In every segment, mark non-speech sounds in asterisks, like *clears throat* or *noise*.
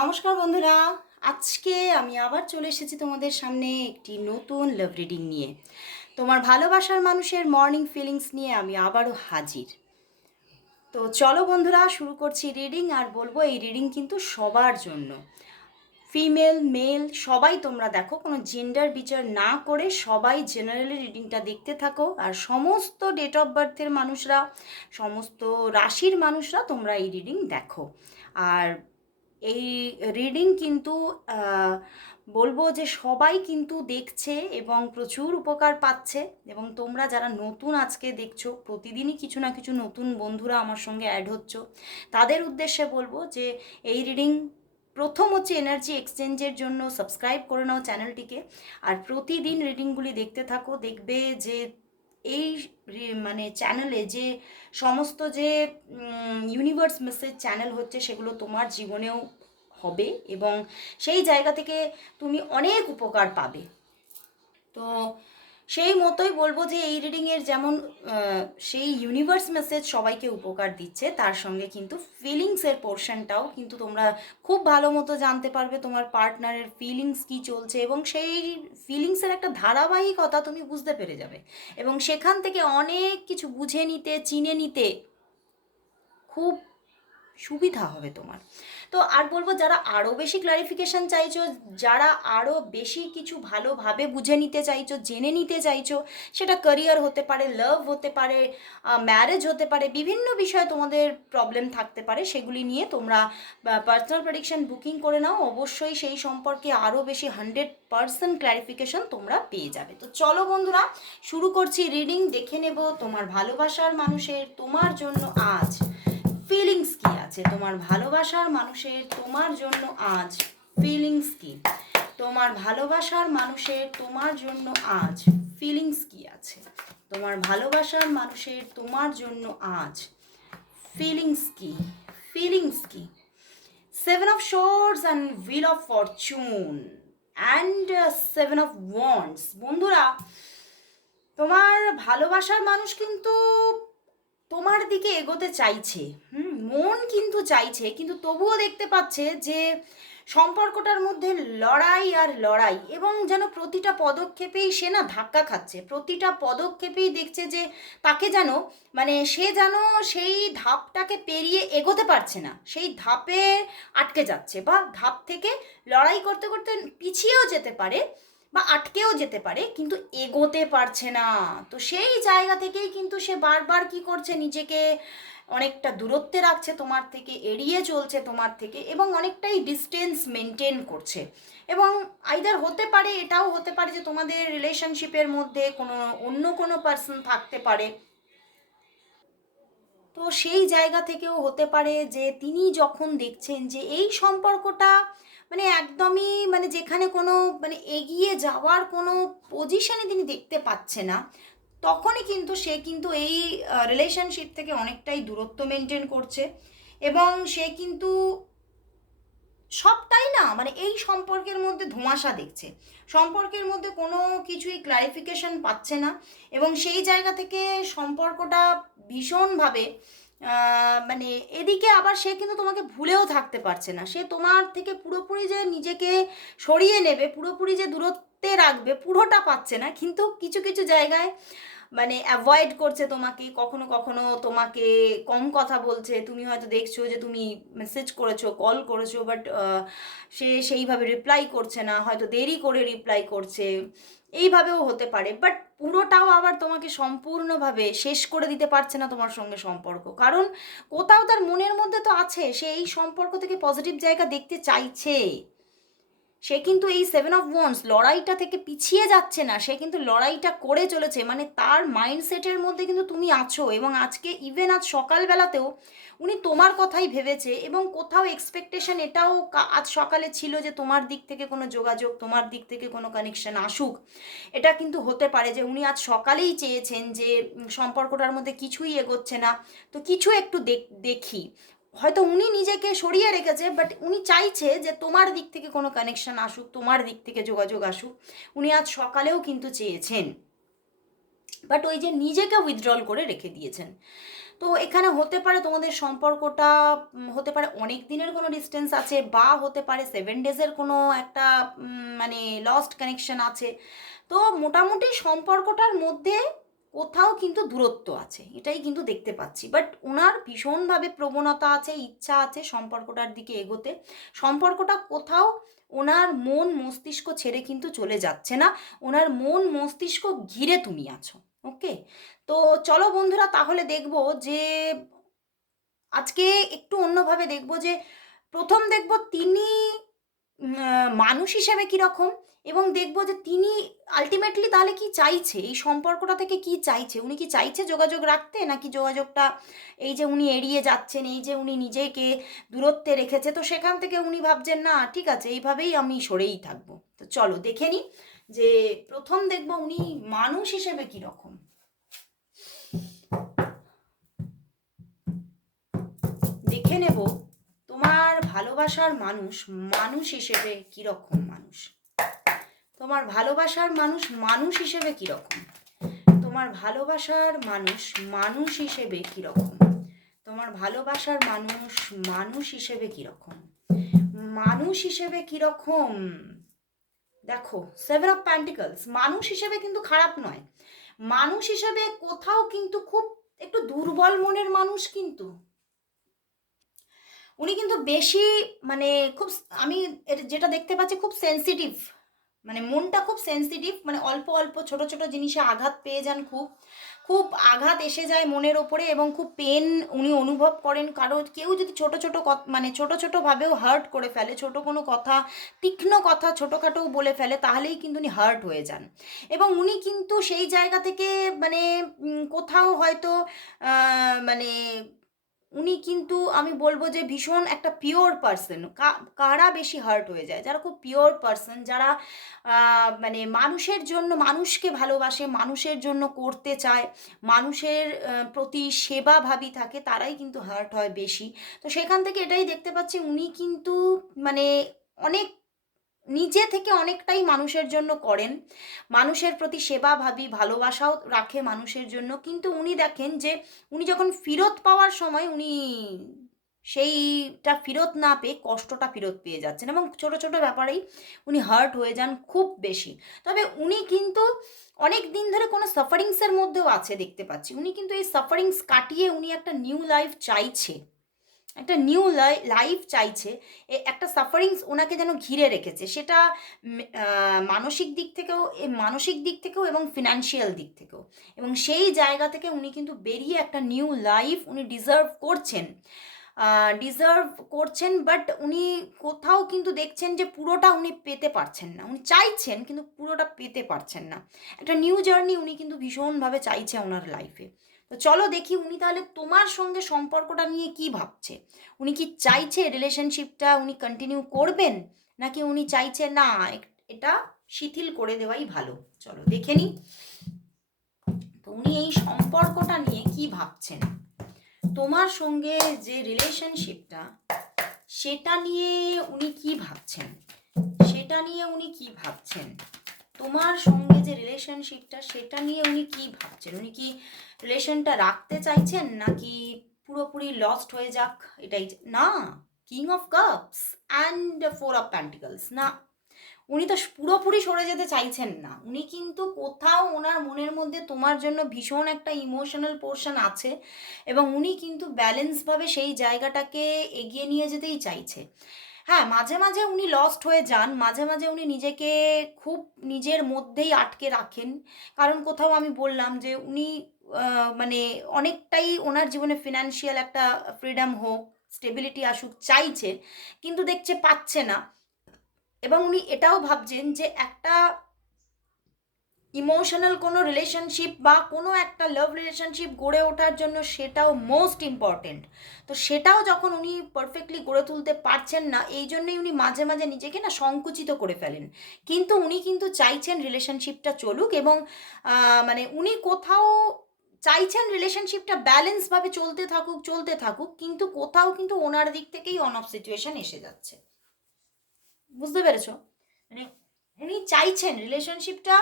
নমস্কার বন্ধুরা, আজকে আমি আবার চলে এসেছি তোমাদের সামনে একটি নতুন লাভ রিডিং নিয়ে। তোমার ভালোবাসার মানুষের মর্নিং ফিলিংস নিয়ে আমি আবারও হাজির। তো চলো বন্ধুরা, শুরু করছি রিডিং আর বলব এই রিডিং কিন্তু সবার জন্য। ফিমেল মেল সবাই তোমরা দেখো, কোনো জেন্ডার বিচার না করে সবাই জেনারেলি রিডিংটা দেখতে থাকো। আর সমস্ত ডেট অফ বার্থের মানুষরা, সমস্ত রাশির মানুষরা তোমরা এই রিডিং দেখো। আর এই রিডিং কিন্তু বলব যে সবাই কিন্তু দেখছে এবং প্রচুর উপকার পাচ্ছে। এবং তোমরা যারা নতুন আজকে দেখছ, প্রতিদিনই কিছু না কিছু নতুন বন্ধুরা আমার সঙ্গে অ্যাড হচ্ছ। তাদের উদ্দেশ্যে বলব যে এই রিডিং প্রথম হচ্ছে এনার্জি এক্সচেঞ্জের জন্য সাবস্ক্রাইব করে নাও চ্যানেলটিকে আর প্রতিদিন রিডিংগুলি দেখতে থাকো, দেখবে যে এই মানে চ্যানেলে যে সমস্ত যে ইউনিভার্স মেসেজ চ্যানেল হচ্ছে সেগুলো তোমার জীবনেও হবে এবং সেই জায়গা থেকে তুমি অনেক উপকার পাবে। তো সেই মতোই বলব যে এই রিডিংয়ের যেমন সেই ইউনিভার্স মেসেজ সবাইকে উপকার দিচ্ছে, তার সঙ্গে কিন্তু ফিলিংসের পোর্শনটাও কিন্তু তোমরা খুব ভালো মতো জানতে পারবে তোমার পার্টনারের ফিলিংস কি চলছে এবং সেই ফিলিংসের একটা ধারাবাহিকতা তুমি বুঝতে পেরে যাবে। এবং সেখান থেকে অনেক কিছু বুঝে নিতে, চিনে নিতে খুব সুবিধা হবে তোমার। তো আর বলব যারা আরও বেশি ক্লারিফিকেশান চাইছো, যারা আরও বেশি কিছু ভালোভাবে বুঝে নিতে চাইছো, জেনে নিতে চাইছো, সেটা ক্যারিয়ার হতে পারে লাভ হতে পারে ম্যারেজ হতে পারে, বিভিন্ন বিষয়ে তোমাদের প্রবলেম থাকতে পারে, সেগুলি নিয়ে তোমরা পার্সোনাল প্রেডিকশন বুকিং করে নাও। অবশ্যই সেই সম্পর্কে আরও বেশি হান্ড্রেড পার্সেন্ট ক্ল্যারিফিকেশন তোমরা পেয়ে যাবে। তো চলো বন্ধুরা, শুরু করছি রিডিং দেখে নেব তোমার ভালোবাসার মানুষের তোমার জন্য আজ ফিলিংস কি আছে? তোমার ভালোবাসার মানুষের, তোমার জন্য আজ ফিলিংস কি? তোমার ভালোবাসার মানুষের, তোমার জন্য আজ ফিলিংস কি আছে? তোমার ভালোবাসার মানুষের, তোমার জন্য আজ ফিলিংস কি? ফিলিংস কি? Seven of swords and wheel of fortune and seven of wands বন্ধুরা, তোমার ভালোবাসার মানুষ কিন্তু দিকে এগোতে চাইছে। হুম, মন কিন্তু চাইছে, কিন্তু তবুও দেখতে পাচ্ছে যে সম্পর্কটার মধ্যে লড়াই আর লড়াই এবং যেন প্রতিটা পদক্ষেপেই সে না ধাক্কা খাচ্ছে। প্রতিটা পদক্ষেপেই দেখছে যে তাকে যেন মানে সে যেন সেই ধাপটাকে পেরিয়ে এগোতে পারছে না। সেই ধাপে আটকে যাচ্ছে বা ধাপ থেকে লড়াই করতে করতে পিছিয়েও যেতে পারে। বা আটকেও যেতে পারে, কিন্তু এগোতে পারছে না। তো সেই জায়গা থেকেই কিন্তু সে বারবার কি করছে, নিজেকে অনেকটা দূরত্বে রাখছে, তোমার থেকে এড়িয়ে চলছে, তোমার থেকে, এবং অনেকটাই ডিস্টেন্স মেনটেন করছে। এবং আইদার হতে পারে, এটাও হতে পারে যে তোমাদের রিলেশনশিপের মধ্যে কোনো, অন্য কোনো পার্সন থাকতে পারে। তো সেই জায়গা থেকেও হতে পারে যে, তিনি যখন দেখছেন যে এই সম্পর্কটা মানে একদমই মানে যেখানে কোনো মানে এগিয়ে যাওয়ার কোনো পজিশনে তিনি দেখতে পাচ্ছে না। তখনই কিন্তু সে কিন্তু এই রিলেশনশিপ থেকে অনেকটাই দূরত্ব মেনটেন করছে এবং সে কিন্তু সবটাই না মানে এই সম্পর্কের মধ্যে ধোঁয়াশা দেখছে। সম্পর্কের মধ্যে কোনো কিছুই ক্লারিফিকেশন পাচ্ছে না এবং সেই জায়গা থেকে সম্পর্কটা ভীষণভাবে মানে এদিকে আবার সে কিন্তু তোমাকে ভুলেও থাকতে পারছে না। সে তোমার থেকে পুরোপুরি যে নিজেকে সরিয়ে নেবে, পুরোপুরি যে দূরত্বে রাখবে, পুরোটা পাচ্ছে না। কিন্তু কিছু কিছু জায়গায় মানে অ্যাভয়েড করছে তোমাকে, কখনো কখনো তোমাকে কম কথা বলছে। তুমি হয়তো দেখছ যে তুমি মেসেজ করেছ কল করেছ বাট সে সেইভাবে রিপ্লাই করছে না। হয়তো দেরি করে রিপ্লাই করছে। এইভাবেও হতে পারে বাট পুরোটাও আবার তোমাকে সম্পূর্ণভাবে শেষ করে দিতে পারছে না তোমার সঙ্গে সম্পর্ক। কারণ কোথাও তার মনের মধ্যে তো আছে, সে এই সম্পর্ক থেকে পজিটিভ জায়গা দেখতে চাইছে। সে কিন্তু এই সেভেন অফ ওয়ান্স লড়াইটা থেকে পিছিয়ে যাচ্ছে না, সে কিন্তু লড়াইটা করে চলেছে মানে তার মাইন্ডসেটের মধ্যে কিন্তু তুমি আছো এবং আজকে ইভেন আজ সকালবেলাতেও উনি তোমার কথাই ভেবেছে এবং কোথাও এক্সপেকটেশন এটাও আজ সকালে ছিল যে তোমার দিক থেকে কোনো যোগাযোগ, তোমার দিক থেকে কোনো কানেকশন আসুক। এটা কিন্তু হতে পারে যে উনি আজ সকালেই চেয়েছেন যে সম্পর্কটার মধ্যে কিছুই এগোচ্ছে না। তো কিছু একটু দেখি। হয়তো উনি নিজেকে সরিয়ে রেখেছে বাট উনি চাইছে যে তোমার দিক থেকে কোনো কানেকশন আসুক, তোমার দিক থেকে যোগাযোগ আসুক। উনি আজ সকালেও কিন্তু চেয়েছেন। বাট ওই যে নিজেকে উইথড্রল করে রেখে দিয়েছেন। তো এখানে হতে পারে তোমাদের সম্পর্কটা হতে পারে অনেক দিনের কোনো ডিস্টেন্স আছে বা হতে পারে সেভেন ডেজের কোনো একটা মানে লস্ট কানেকশন আছে। তো মোটামুটি সম্পর্কটার মধ্যে কোথাও কিন্তু দূরত্ব আছে, এটাই কিন্তু দেখতে পাচ্ছি। বাট ওনার ভীষণভাবে প্রবণতা আছে, ইচ্ছা আছে সম্পর্কটার দিকে এগোতে। সম্পর্কটা কোথাও ওনার মন মস্তিষ্ক ছেড়ে কিন্তু চলে যাচ্ছে না। ওনার মন মস্তিষ্ক ঘিরে তুমি আছো, ওকে? তো চলো বন্ধুরা, তাহলে দেখব যে আজকে একটু অন্যভাবে দেখব যে প্রথম দেখব তিনি মানুষ হিসেবে কীরকম? এবং দেখব যে তিনি আলটিমেটলি তাহলে কি চাইছে? এই সম্পর্কটা থেকে কি চাইছে? উনি কি চাইছে যোগাযোগ রাখতে? নাকি যোগাযোগটা এই যে উনি এড়িয়ে যাচ্ছেন, এই যে উনি নিজেকে দূরত্বে রেখেছে, তো সেখান থেকে উনি ভাবছেন, না, ঠিক আছে, এইভাবেই আমি সরেই থাকব। তো চলো, দেখে নিই যে প্রথম দেখব উনি মানুষ হিসেবে কীরকম। দেখে নেব তোমার ভালোবাসার মানুষ মানুষ হিসেবে কীরকম মানুষ? তোমার ভালোবাসার মানুষ মানুষ হিসেবে কীরকম? তোমার ভালোবাসার মানুষ মানুষ হিসেবে কীরকম? তোমার ভালোবাসার মানুষ মানুষ হিসেবে কীরকম? মানুষ হিসেবে কীরকম? দেখো সেভেন অফ প্যান্টিকলস মানুষ হিসেবে কিন্তু খারাপ নয়। মানুষ হিসেবে কোথাও কিন্তু খুব একটু দুর্বল মনের মানুষ কিন্তু। উনি কিন্তু বেশি মানে খুব, আমি যেটা দেখতে পাচ্ছি খুব সেনসিটিভ মানে মনটা খুব সেনসিটিভ মানে অল্প অল্প ছোট ছোট জিনিসে আঘাত পেয়ে যান খুব। খুব আঘাত এসে যায় মনের ওপরে এবং খুব পেন উনি অনুভব করেন। কারও কেউ যদি ছোট ছোট মানে ছোট ছোটোভাবেও হার্ট করে ফেলে, ছোট কোনো কথা, তীক্ষ্ণ কথা ছোটোখাটোও বলে ফেলে, তাহলেই কিন্তু উনি হার্ট হয়ে যান। এবং উনি কিন্তু সেই জায়গা থেকে মানে কোথাও হয়তো মানে উনি কিন্তু, আমি বলব যে ভীষণ একটা পিওর পার্সন কারা বেশি হার্ট হয়ে যায়? যারা খুব পিওর পার্সন যারা মানে মানুষের জন্য, মানুষকে ভালোবাসে, মানুষের জন্য করতে চায়, মানুষের প্রতি সেবাভাবী থাকে, তারাই কিন্তু হার্ট হয় বেশি। তো সেখান থেকে এটাই দেখতে পাচ্ছি, উনি কিন্তু মানে অনেক নিজে থেকে অনেকটাই মানুষের জন্য করেন। মানুষের প্রতি সেবাভাবী ভালোবাসাও রাখে মানুষের জন্য। কিন্তু উনি দেখেন যে, উনি যখন ফেরত পাওয়ার সময় উনি সেইটা ফেরত না পেয়ে কষ্টটা ফেরত পেয়ে যাচ্ছেন এবং ছোট ছোট ব্যাপারেই উনি হার্ট হয়ে যান খুব বেশি। তবে উনি কিন্তু অনেক দিন ধরে কোনো সাফারিংসের মধ্যেও আছে দেখতে পাচ্ছি। উনি কিন্তু এই সাফারিংস কাটিয়ে উনি একটা নিউ লাইফ চাইছে। একটা নিউ লাইফ চাইছে একটা সাফারিংস ওনাকে যেন ঘিরে রেখেছে। সেটা মানসিক দিক থেকেও মানসিক দিক থেকেও এবং ফিনান্সিয়াল দিক থেকেও। এবং সেই জায়গা থেকে উনি কিন্তু বেরিয়ে একটা নিউ লাইফ উনি ডিজার্ভ করছেন। ডিজার্ভ করছেন বাট উনি কোথাও কিন্তু দেখছেন যে পুরোটা উনি পেতে পারছেন না। উনি চাইছেন, কিন্তু পুরোটা পেতে পারছেন না। একটা নিউ জার্নি উনি কিন্তু ভীষণভাবে চাইছে ওনার লাইফে তো চলো দেখি উনি তাহলে তোমার সঙ্গে সম্পর্কটা নিয়ে কি ভাবছে। উনি কি চাইছে রিলেশনশিপটা উনি কন্টিনিউ করবেন? নাকি উনি চাইছে, না এটা শিথিল করে দেওয়াই ভালো। চলো দেখে নিই তো উনি এই সম্পর্কটা নিয়ে কি ভাবছেন? তোমার সঙ্গে যে রিলেশনশিপটা সেটা নিয়ে উনি কি ভাবছেন? সেটা নিয়ে উনি কি ভাবছেন? তোমার সঙ্গে যে রিলেশনশিপটা সেটা নিয়ে উনি কি ভাবছেন? উনি কি রিলেশনটা রাখতে চাইছেন নাকি পুরোপুরি লস্ট হয়ে যাক? এটাই না king of cups and four of pentacles না। উনি তো পুরোপুরি সরে যেতে চাইছেন না। উনি কিন্তু কোথাও ওনার মনের মধ্যে তোমার জন্য ভীষণ একটা ইমোশনাল পোর্শন আছে এবং উনি কিন্তু ব্যালেন্সভাবে সেই জায়গাটাকে এগিয়ে নিয়ে যেতেই চাইছে। হ্যাঁ মাঝে মাঝে উনি লস্ট হয়ে যান। মাঝে মাঝে উনি নিজেকে খুব নিজের মধ্যেই আটকে রাখেন। কারণ কোথাও আমি বললাম যে উনি মানে অনেকটাই ওনার জীবনে ফিনান্সিয়াল একটা ফ্রিডম হোক স্টেবিলিটি আসুক চাইছে কিন্তু দেখছে পাচ্ছে না। এবং উনি এটাও ভাবছেন যে একটা ইমোশনাল কোনো রিলেশনশিপ বা কোনো একটা লাভ রিলেশনশিপ গড়ে ওঠার জন্য সেটাও মোস্ট ইম্পর্টেন্ট তো সেটাও যখন উনি পারফেক্টলি গড়ে তুলতে পারছেন না, এই জন্যই উনি মাঝে মাঝে নিজেকে না সংকুচিত করে ফেলেন। কিন্তু উনি কিন্তু চাইছেন রিলেশনশিপটা চলুক এবং মানে উনি কোথাও চাইছেন রিলেশনশিপটা ব্যালেন্সভাবে চলতে থাকুক চলতে থাকুক, কিন্তু কোথাও কিন্তু ওনার দিক থেকেই অন অফ সিচুয়েশন এসে যাচ্ছে। বুঝতে পেরেছ? মানে উনি চাইছেন রিলেশনশিপটা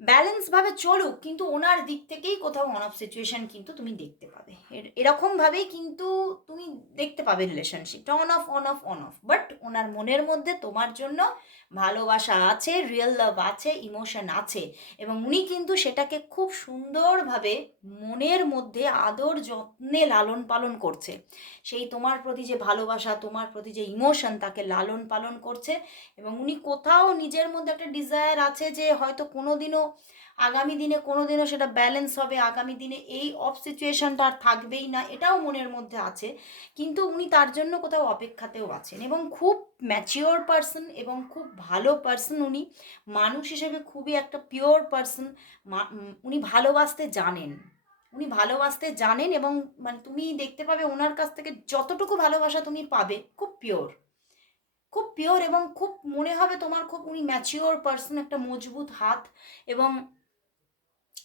ব্যালেন্সভাবে চলুক, কিন্তু ওনার দিক থেকেই কোথাও অন অফ সিচুয়েশন কিন্তু তুমি দেখতে পাবে। এর- এরকমভাবেই কিন্তু তুমি দেখতে পাবে রিলেশনশিপটা on off on off on off but ওনার মনের মধ্যে তোমার জন্য ভালোবাসা আছে রিয়েল লাভ আছে ইমোশন আছে। এবং উনি কিন্তু সেটাকে খুব সুন্দরভাবে মনের মধ্যে আদর যত্নে লালন পালন করছে। সেই তোমার প্রতি যে ভালোবাসা, তোমার প্রতি যে ইমোশন তাকে লালন পালন করছে। এবং উনি কোথাও নিজের মধ্যে একটা ডিজায়ার আছে যে হয়তো কোনো দিনও আগামী দিনে কোনো দিনও সেটা ব্যালেন্স হবে, আগামী দিনে এই অফ সিচুয়েশনটা আর থাকবেই না, এটাও মনের মধ্যে আছে। কিন্তু উনি তার জন্য কোথাও অপেক্ষাতেও আছেন এবং খুব ম্যাচিওর পারসন এবং খুব ভালো পারসন উনি। মানুষ হিসেবে খুবই একটা পিওর পারসন উনি ভালোবাসতে জানেন। উনি ভালোবাসতে জানেন এবং মানে তুমি দেখতে পাবে ওনার কাছ থেকে যতটুকু ভালোবাসা তুমি পাবে, খুব পিওর খুব পিওর এবং খুব মনে হবে তোমার খুব উনি ম্যাচিওর পার্সন একটা মজবুত হাত এবং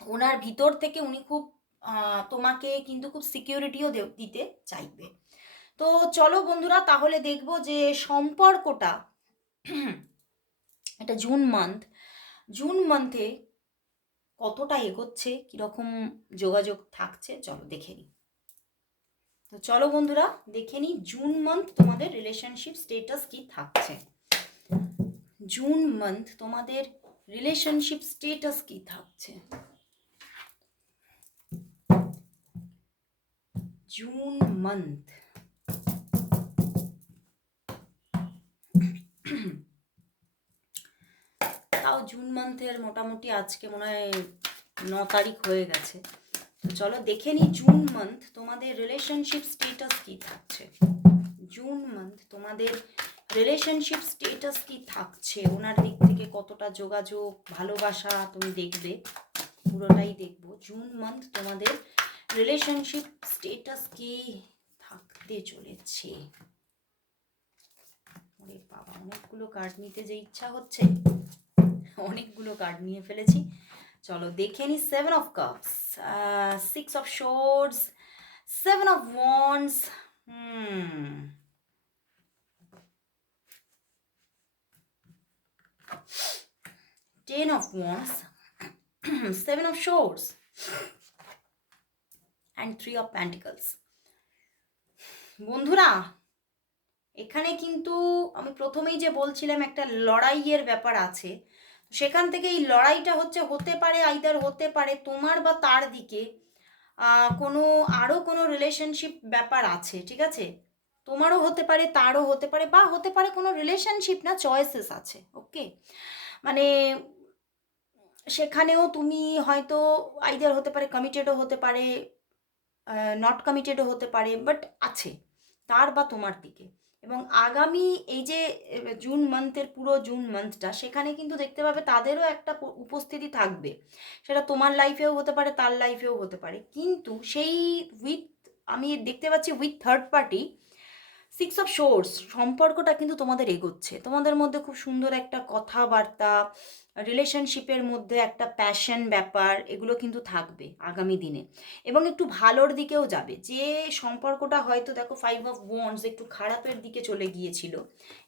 ওনার ভিতর থেকে উনি খুব তোমাকে কিন্তু খুব সিকিউরিটিও দিতে চাইবে। তো চলো বন্ধুরা, তাহলে দেখব যে সম্পর্কটা *clears throat* এটা জুন মান্থ জুন মান্থে কতটা এগোচ্ছে, কীরকম যোগাযোগ থাকছে, চলো দেখে নিই। তো চলো বন্ধুরা, দেখে নিই জুন মান্থ তোমাদের রিলেশনশিপ স্টেটাস কি থাকছে। জুন মান্থ তোমাদের রিলেশনশিপ স্টেটাস কি থাকছে। জুন মান্থ *clears throat* তাও জুন মান্থের মোটামুটি আজকে মনে হয় ন তারিখ হয়ে গেছে। চলো দেখে নিই জুন মান্থ তোমাদের রিলেশনশিপ স্টেটাস কি থাকছে। জুন মান্থ তোমাদের রিলেশনশিপ স্টেটাস কি থাকছে? ওনার দিক থেকে কতটা যোগাযোগ, ভালোবাসা তুমি দেখবে, পুরোটাই দেখব। জুন মান্থ তোমাদের রিলেশনশিপ স্টেটাস কি থাকতে চলেছে? ওরে বাবা, অনেকগুলো কার্ড নিতে যে ইচ্ছা হচ্ছে, অনেকগুলো কার্ড নিয়ে ফেলেছি। চলো দেখে নি seven of cups six of swords seven of wands ten of wands seven of swords and three of pentacles বন্ধুরা, এখানে কিন্তু আমি প্রথমেই যে বলছিলাম একটা লড়াইয়ের ব্যাপার আছে সেখান থেকে এই লড়াইটা হচ্ছে, হতে পারে আইদার হতে পারে, তোমার বা তার দিকে কোনো আরও কোনো রিলেশনশিপ ব্যাপার আছে, ঠিক আছে? তোমারও হতে পারে, তারও হতে পারে, বা হতে পারে কোনো রিলেশনশিপ না চয়েসেস আছে ওকে মানে সেখানেও তুমি হয়তো আইদার হতে পারে কমিটেডও হতে পারে নট কমিটেডও হতে পারে বাট আছে, তার বা তোমার দিকে। এবং আগামী এই যে জুন মান্থের পুরো জুন মান্থটা সেখানে কিন্তু দেখতে পাবে তাদেরও একটা উপস্থিতি থাকবে। সেটা তোমার লাইফেও হতে পারে, তার লাইফেও হতে পারে। কিন্তু সেই উইথ আমি দেখতে পাচ্ছি with third party six of swords সম্পর্কটা কিন্তু তোমাদের এগোচ্ছে। তোমাদের মধ্যে খুব সুন্দর একটা কথাবার্তা রিলেশনশিপের মধ্যে একটা প্যাশন ব্যাপার, এগুলো কিন্তু থাকবে আগামী দিনে। এবং একটু ভালোর দিকেও যাবে। যে সম্পর্কটা হয়তো দেখো ফাইভ অফ ওয়ান্স একটু খারাপের দিকে চলে গিয়েছিল।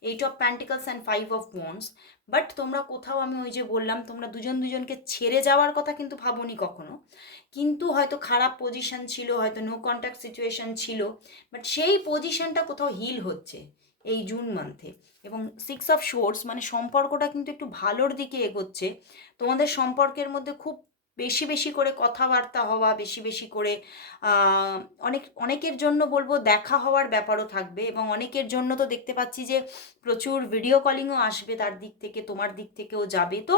Eight of pentacles and five of wands but তোমরা কোথাও আমি ওই যে বললাম, তোমরা দুজন দুজনকে ছেড়ে যাওয়ার কথা কিন্তু ভাবোনি কখনো। কিন্তু হয়তো খারাপ পজিশন ছিল, হয়তো নো কন্ট্যাক্ট সিচুয়েশন ছিল বাট সেই পজিশনটা কোথাও হিল হচ্ছে এই জুন মান্থে এবং সিক্স অফ শোর্স মানে সম্পর্কটা কিন্তু একটু ভালোর দিকে এগোচ্ছে। তোমাদের সম্পর্কের মধ্যে খুব বেশি বেশি করে কথাবার্তা হওয়া, বেশি বেশি করে অনেক, অনেকের জন্য বলব দেখা হওয়ার ব্যাপারও থাকবে এবং অনেকের জন্য তো দেখতে পাচ্ছি যে প্রচুর ভিডিও কলিংও আসবে তার দিক থেকে, তোমার দিক থেকেও যাবে। তো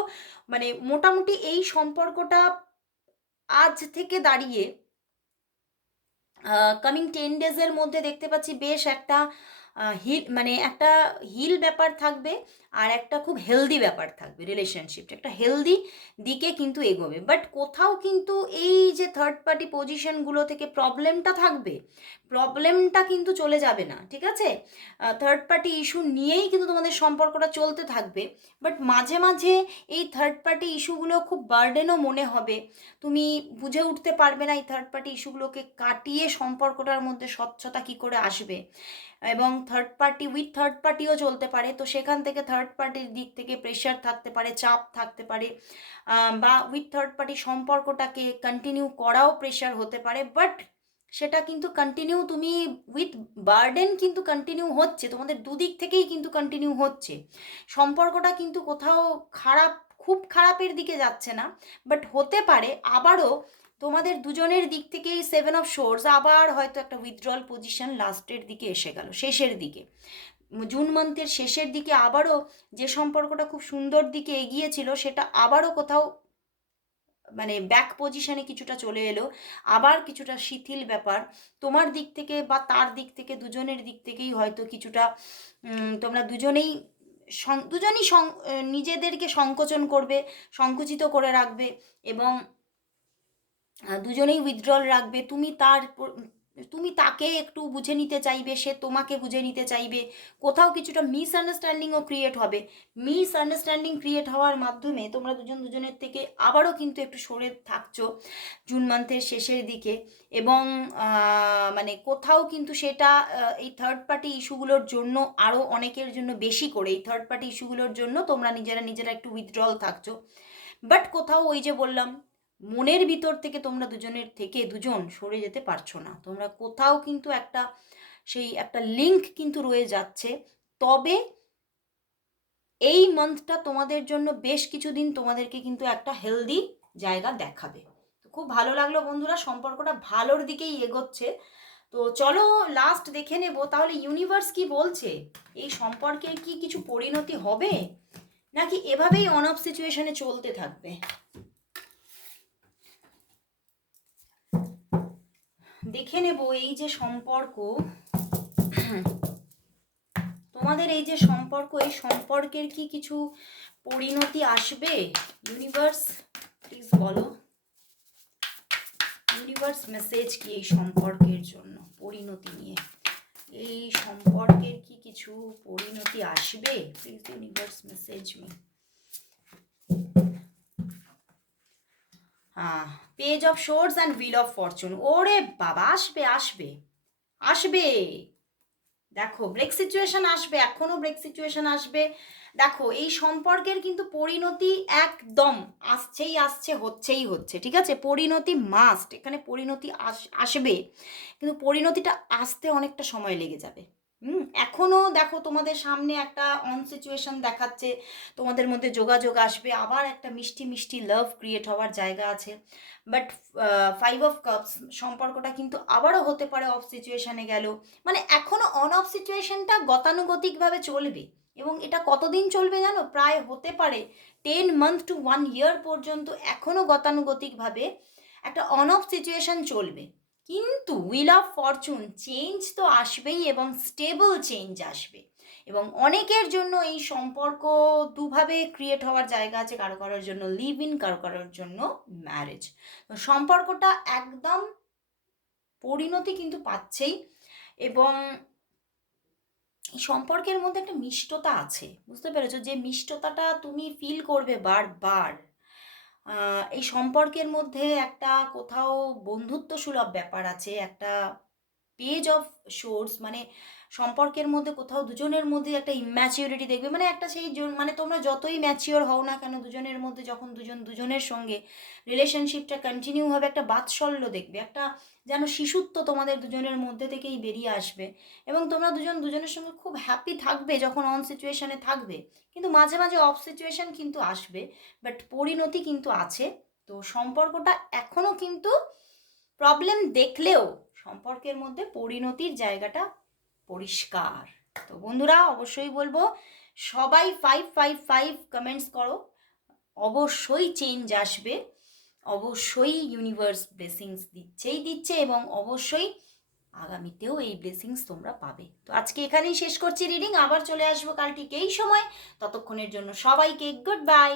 মানে মোটামুটি এই সম্পর্কটা আজ থেকে দাঁড়িয়ে কামিং টেন ডেজের মধ্যে দেখতে পাচ্ছি বেশ একটা হিল মানে একটা হিল ব্যাপার থাকবে। আর একটা খুব হেলদি ব্যাপার থাকবে রিলেশনশিপটা একটা হেলদি দিকে কিন্তু এগোবে। বাট কোথাও কিন্তু এই যে থার্ড পার্টি পজিশনগুলো থেকে প্রবলেমটা থাকবে প্রবলেমটা কিন্তু চলে যাবে না, ঠিক আছে? থার্ড পার্টি ইস্যু নিয়েই কিন্তু তোমাদের সম্পর্কটা চলতে থাকবে। বাট মাঝে মাঝে এই থার্ড পার্টি ইস্যুগুলো খুব বার্ডেনও মনে হবে। তুমি বুঝে উঠতে পারবে না এই থার্ড পার্টি ইস্যুগুলোকে কাটিয়ে সম্পর্কটার মধ্যে স্বচ্ছতা কী করে আসবে। এবং থার্ড পার্টি উইথ থার্ড পার্টিও চলতে পারে। তো সেখান থেকে থার্ড পার্টির দিক থেকে প্রেশার থাকতে পারে, চাপ থাকতে পারে বা উইথ থার্ড পার্টি সম্পর্কটাকে কন্টিনিউ করাও প্রেশার হতে পারে বাট সেটা কিন্তু কন্টিনিউ তুমি উইথ বার্ডেন কিন্তু কন্টিনিউ হচ্ছে, তোমাদের দুদিক থেকেই কিন্তু কন্টিনিউ হচ্ছে। সম্পর্কটা কিন্তু কোথাও খারাপ, খুব খারাপের দিকে যাচ্ছে না বাট হতে পারে, আবারও তোমাদের দুজনের দিক থেকেই সেভেন অফ শোর্স আবার হয়তো একটা উইথড্রল পজিশন লাস্টের দিকে এসে গেল, শেষের দিকে। জুন মান্থের শেষের দিকে আবারও যে সম্পর্কটা খুব সুন্দর দিকে এগিয়েছিল, সেটা আবারও কোথাও মানে ব্যাক পজিশনে কিছুটা চলে এলো। আবার কিছুটা শিথিল ব্যাপার। তোমার দিক থেকে বা তার দিক থেকে, দুজনের দিক থেকেই হয়তো কিছুটা তোমরা দুজনেই দুজনই নিজেদেরকে সংকোচন করবে, সংকুচিত করে রাখবে এবং দুজনেই উইথড্রল রাখবে। তুমি তার তুমি তাকে একটু বুঝে নিতে চাইবে, সে তোমাকে বুঝে নিতে চাইবে। কোথাও কিছুটা মিসআন্ডারস্ট্যান্ডিংও ক্রিয়েট হবে। মিসআন্ডারস্ট্যান্ডিং ক্রিয়েট হওয়ার মাধ্যমে তোমরা দুজন দুজনের থেকে আবারও কিন্তু একটু সরে থাকছো জুন মান্থের শেষের দিকে। এবং মানে কোথাও কিন্তু সেটা এই থার্ড পার্টি ইস্যুগুলোর জন্য আরও অনেকের জন্য বেশি করে। এই থার্ড পার্টি ইস্যুগুলোর জন্য তোমরা নিজেরা নিজেরা একটু উইথড্রল থাকছো। বাট কোথাও ওই যে বললাম মনের ভিতর থেকে তোমরা দুজনের থেকে দুজন সরে যেতে পারছ না। তোমরা কোথাও কিন্তু একটা সেই একটা লিঙ্ক কিন্তু রয়ে যাচ্ছে। তবে এই মান্থটা তোমাদের জন্য বেশ কিছুদিন তোমাদেরকে কিন্তু একটা হেলদি জায়গা দেখাবে। খুব ভালো লাগল বন্ধুরা, সম্পর্কটা ভালোর দিকেই এগোচ্ছে। তো চলো লাস্ট দেখে নেব, তাহলে ইউনিভার্স কি বলছে? এই সম্পর্কের কি কিছু পরিণতি হবে? নাকি এভাবেই অন অফ সিচুয়েশনে চলতে থাকবে? দেখে নেব এই যে সম্পর্ক। তোমাদের এই যে সম্পর্ক, এই সম্পর্কের কি কিছু পরিণতি আসবে? ইউনিভার্স প্লিজ বলো। ইউনিভার্স মেসেজ কি এই সম্পর্কের জন্য পরিণতি নিয়ে? এই সম্পর্কের কি কিছু পরিণতি আসবে? Please universe message me page of swords and wheel of fortune ওরে বাবা, আসবে আসবে আসবে। দেখো ব্রেক সিচুয়েশন আসবে এখনও ব্রেক সিচুয়েশন আসবে। দেখো, এই সম্পর্কের কিন্তু পরিণতি একদম আসছেই আসছে, হচ্ছেই হচ্ছে, ঠিক আছে? পরিণতি মাস্ট এখানে পরিণতি আস- আসবে। কিন্তু পরিণতিটা আসতে অনেকটা সময় লেগে যাবে। হুম এখনও দেখো তোমাদের সামনে একটা অন সিচুয়েশন দেখাচ্ছে, তোমাদের মধ্যে যোগাযোগ আসবে, আবার একটা মিষ্টি মিষ্টি লাভ ক্রিয়েট হওয়ার জায়গা আছে। বাট ফাইভ অফ কাপস সম্পর্কটা কিন্তু আবারও হতে পারে অফ সিচুয়েশনে গেল। মানে এখনও অন অফ সিচুয়েশনটা গতানুগতিকভাবে চলবে। এবং এটা কতদিন চলবে জানো? প্রায় হতে পারে ten month to one year পর্যন্ত এখনও গতানুগতিকভাবে একটা অন অফ সিচুয়েশন চলবে। কিন্তু উইল অফ ফরচুন চেঞ্জ তো আসবেই এবং স্টেবল চেঞ্জ আসবে। এবং অনেকের জন্য এই সম্পর্ক দুভাবে ক্রিয়েট হওয়ার জায়গা আছে, কারও কারোর জন্য লিভ ইন কারও কারোর জন্য ম্যারেজ সম্পর্কটা একদম পরিণতি কিন্তু পাচ্ছেই এবং এই সম্পর্কের মধ্যে একটা মিষ্টতা আছে, বুঝতে পেরেছ? যে মিষ্টতাটা তুমি ফিল করবে বারবার। এই সম্পর্কের মধ্যে একটা কোথাও বন্ধুত্ব সুলভ ব্যাপার আছে একটা পেজ অফ সোর্স মানে সম্পর্কের মধ্যে কোথাও দুজনের মধ্যে একটা ইম্যাচিউরিটি দেখবে। মানে একটা সেই মানে তোমরা যতই ম্যাচিওর হও না কেন, দুজনের মধ্যে যখন দুজন, দুজনের সঙ্গে রিলেশনশিপটা কন্টিনিউ হবে, একটা বাৎসল্য দেখবে, একটা যেন শিশুত্ব তোমাদের দুজনের মধ্যে থেকেই বেরিয়ে আসবে। এবং তোমরা দুজন, দুজনের সঙ্গে খুব হ্যাপি থাকবে যখন অন সিচুয়েশনে থাকবে। কিন্তু মাঝে মাঝে অফ সিচুয়েশন কিন্তু আসবে বাট পরিণতি কিন্তু আছে। তো সম্পর্কটা এখনও কিন্তু প্রবলেম দেখলেও সম্পর্কের মধ্যে পরিণতির জায়গাটা পরিষ্কার। তো বন্ধুরা, অবশ্যই বলব, সবাই ফাইভ ফাইভ ফাইভ কমেন্টস করো। অবশ্যই চেঞ্জ আসবে। অবশ্যই ইউনিভার্স ব্লেসিংস দিচ্ছেই দিচ্ছে এবং অবশ্যই আগামীতেও এই ব্লেসিংস তোমরা পাবে। তো আজকে এখানেই শেষ করছি রিডিং আবার চলে আসব কাল ঠিক এই সময়। ততক্ষণের জন্য সবাইকে গুড বাই